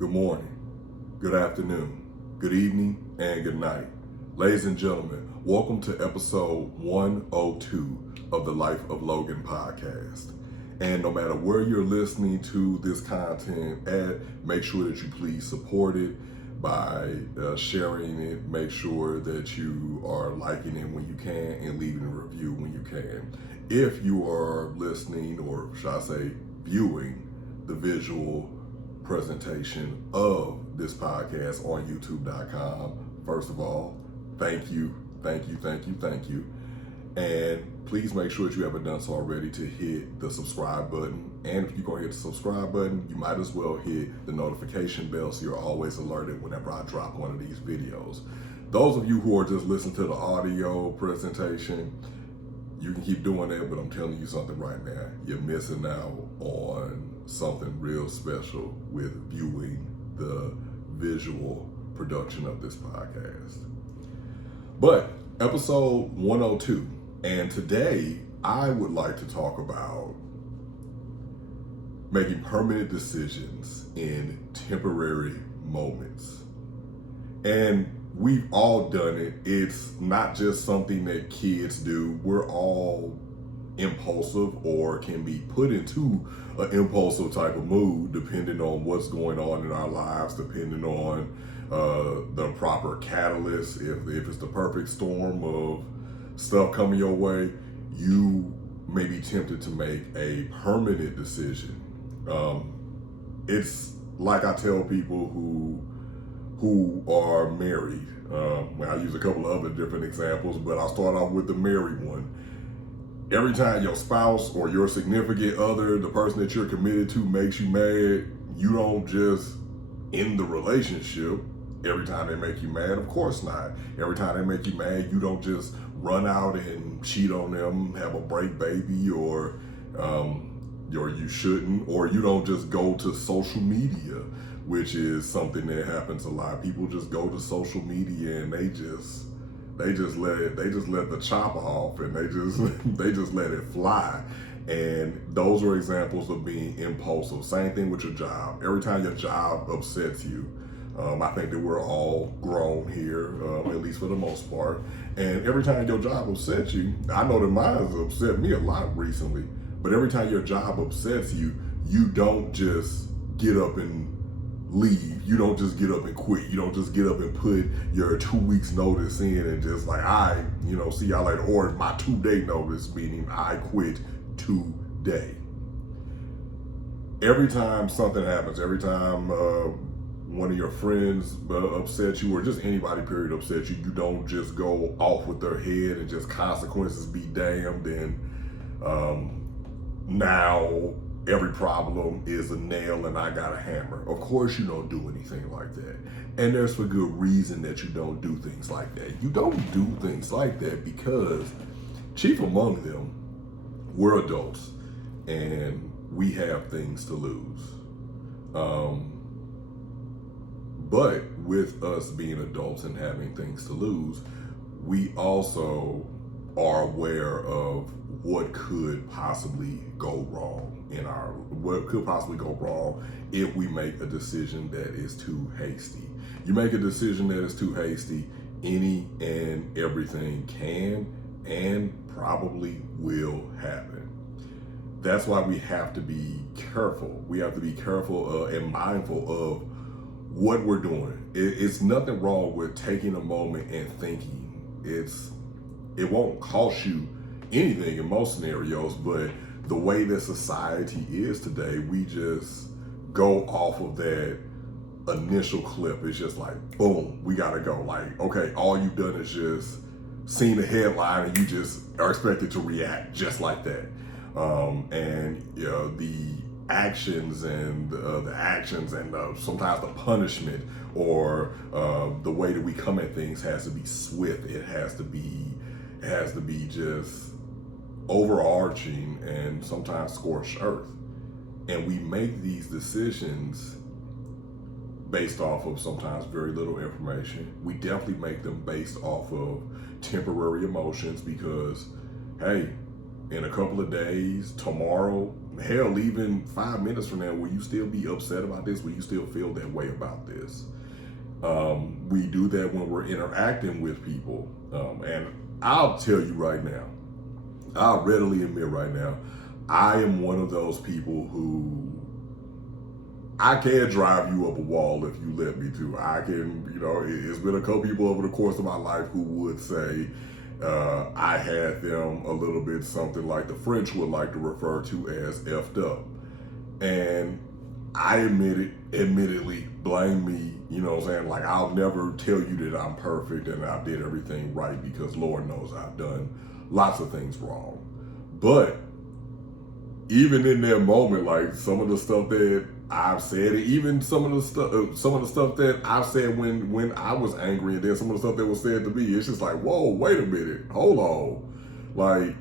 good morning, good afternoon, good evening, and good night. Ladies and gentlemen, welcome to episode 102 of the Life of Logan podcast. And no matter where you're listening to this content at, make sure that you please support it by sharing it. Make sure that you are liking it when you can and leaving a review when you can. If you are listening, or should I say viewing, the visual presentation of this podcast on youtube.com, first of all, thank you. And please make sure that you haven't done so already to hit the subscribe button. And if you're going to hit the subscribe button, you might as well hit the notification bell so you're always alerted whenever I drop one of these videos. Those of you who are just listening to the audio presentation, you can keep doing that, but I'm telling you something right now. You're missing out on something real special with viewing the visual production of this podcast. But episode 102, and today I would like to talk about making permanent decisions in temporary moments. And we've all done it. It's not just something that kids do. We're all impulsive or can be put into an impulsive type of mood depending on what's going on in our lives, depending on the proper catalyst. If it's the perfect storm of stuff coming your way, you may be tempted to make a permanent decision. It's like I tell people who are married. I use a couple of other different examples, but I'll start off with the married one. Every time your spouse or your significant other, the person that you're committed to, makes you mad, you don't just end the relationship every time they make you mad. Of course not. Every time they make you mad, you don't just run out and cheat on them, have a break baby, or you shouldn't, or you don't just go to social media, which is something that happens a lot. People just go to social media and they just let the chopper off, and they just let it fly. And those are examples of being impulsive. Same thing with your job. Every time your job upsets you, I think that we're all grown here, at least for the most part. And every time your job upsets you, I know that mine has upset me a lot recently, but every time your job upsets you, you don't just get up and leave. You don't just get up and quit. You don't just get up and put your 2 weeks notice in and just like, see y'all later. Or my 2-day notice, meaning I quit today. Every time something happens, every time one of your friends upsets you, or just anybody period upsets you, you don't just go off with their head and just consequences be damned, and now every problem is a nail and I got a hammer. Of course you don't do anything like that. And there's for good reason that you don't do things like that. You don't do things like that because, chief among them, we're adults and we have things to lose. But with us being adults and having things to lose, we also are aware of what could possibly go wrong if we make a decision that is too hasty. You make a decision that is too hasty, any and everything can and probably will happen. That's why we have to be careful. We have to be careful and mindful of what we're doing. It's nothing wrong with taking a moment and thinking. It won't cost you anything in most scenarios, but the way that society is today, we just go off of that initial clip. It's just like, boom, we gotta go. Like, okay, all you've done is just seen the headline and you just are expected to react just like that. The actions and sometimes the punishment or the way that we come at things has to be swift. It has to be just overarching and sometimes scorched earth. And we make these decisions based off of sometimes very little information. We definitely make them based off of temporary emotions because, hey, in a couple of days, tomorrow, hell, even 5 minutes from now, will you still be upset about this? Will you still feel that way about this? We do that when we're interacting with people. And I'll tell you right now, I'll readily admit right now, I am one of those people who I can drive you up a wall if you let me to. I can, it's been a couple people over the course of my life who would say I had them a little bit something like the French would like to refer to as effed up. And I admittedly, blame me, you know what I'm saying? Like, I'll never tell you that I'm perfect and I did everything right, because Lord knows I've done lots of things wrong. But even in that moment, like some of the stuff that I've said, even some of the stuff that I've said when I was angry, and then some of the stuff that was said to me, it's just like, whoa, wait a minute, hold on. Like,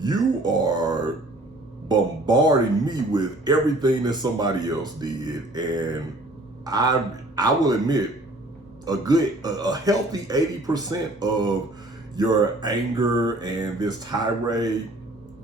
you are bombarding me with everything that somebody else did, and I will admit a healthy 80% of your anger and this tirade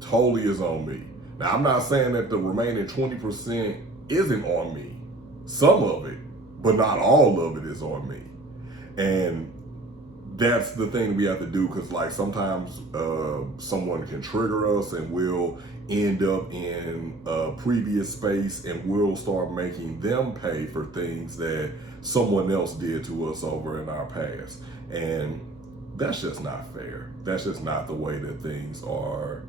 totally is on me. Now, I'm not saying that the remaining 20% isn't on me. Some of it, but not all of it is on me. And that's the thing we have to do, because like sometimes someone can trigger us and we'll end up in a previous space and we'll start making them pay for things that someone else did to us over in our past. And that's just not fair. That's just not the way that things are.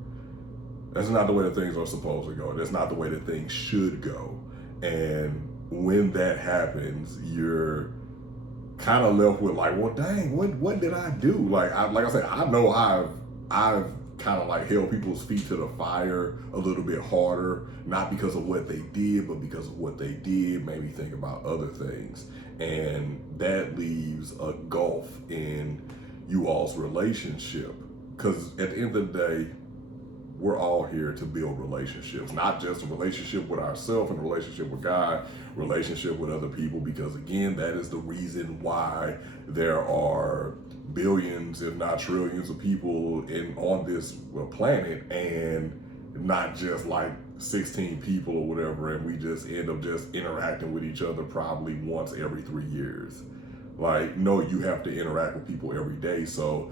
That's not the way that things are supposed to go. That's not the way that things should go. And when that happens, you're kind of left with like, well, dang, what did I do? Like I said, I know I've kind of like held people's feet to the fire a little bit harder, not because of what they did, but because of what they did made me think about other things. And that leaves a gulf in you all's relationship. Because at the end of the day, we're all here to build relationships, not just a relationship with ourselves and a relationship with God, relationship with other people, because again, that is the reason why there are billions, if not trillions of people on this planet, and not just like 16 people or whatever, and we just end up just interacting with each other probably once every 3 years. Like, no, you have to interact with people every day. So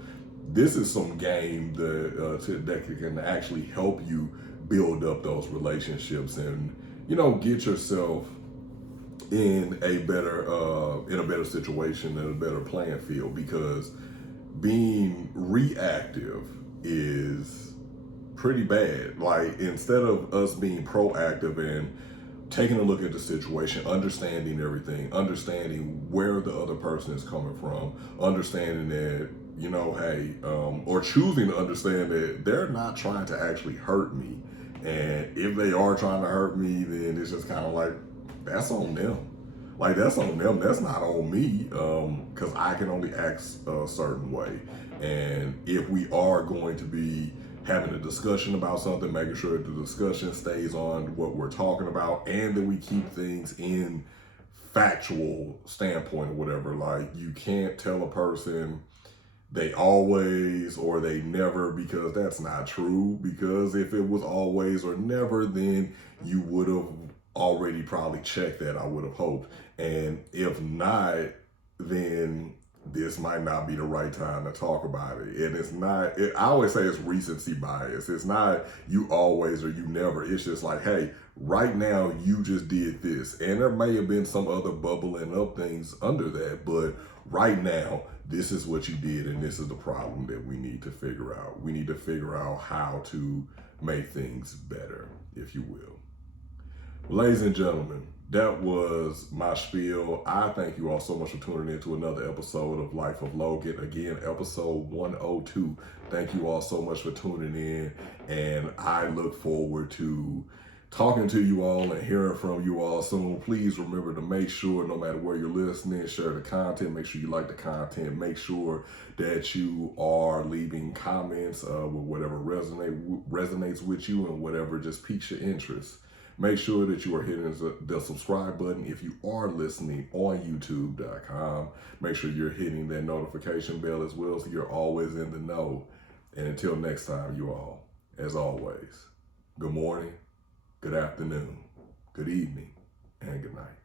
this is some game that can actually help you build up those relationships and, get yourself in a better situation and a better playing field, because being reactive is pretty bad. Like, instead of us being proactive and taking a look at the situation, understanding everything, understanding where the other person is coming from, understanding that, hey, or choosing to understand that they're not trying to actually hurt me. And if they are trying to hurt me, then it's just kind of like, that's on them. Like, that's on them. That's not on me, because I can only act a certain way. And if we are going to be having a discussion about something, making sure that the discussion stays on what we're talking about, and that we keep things in factual standpoint or whatever. Like, you can't tell a person they always or they never, because that's not true. Because if it was always or never, then you would have already probably checked that, I would have hoped. And if not, then this might not be the right time to talk about it. And it's not, I always say it's recency bias. It's not you always or you never. It's just like, hey, right now you just did this. And there may have been some other bubbling up things under that, but right now, this is what you did, and this is the problem that we need to figure out. We need to figure out how to make things better, if you will. Ladies and gentlemen, that was my spiel. I thank you all so much for tuning in to another episode of Life of Logan. Again, episode 102. Thank you all so much for tuning in, and I look forward to talking to you all and hearing from you all soon. Please remember to make sure, no matter where you're listening, share the content. Make sure you like the content. Make sure that you are leaving comments with whatever resonates with you and whatever just piques your interest. Make sure that you are hitting the subscribe button if you are listening on youtube.com. Make sure you're hitting that notification bell as well, so you're always in the know. And until next time, you all, as always, good morning, good afternoon, good evening, and good night.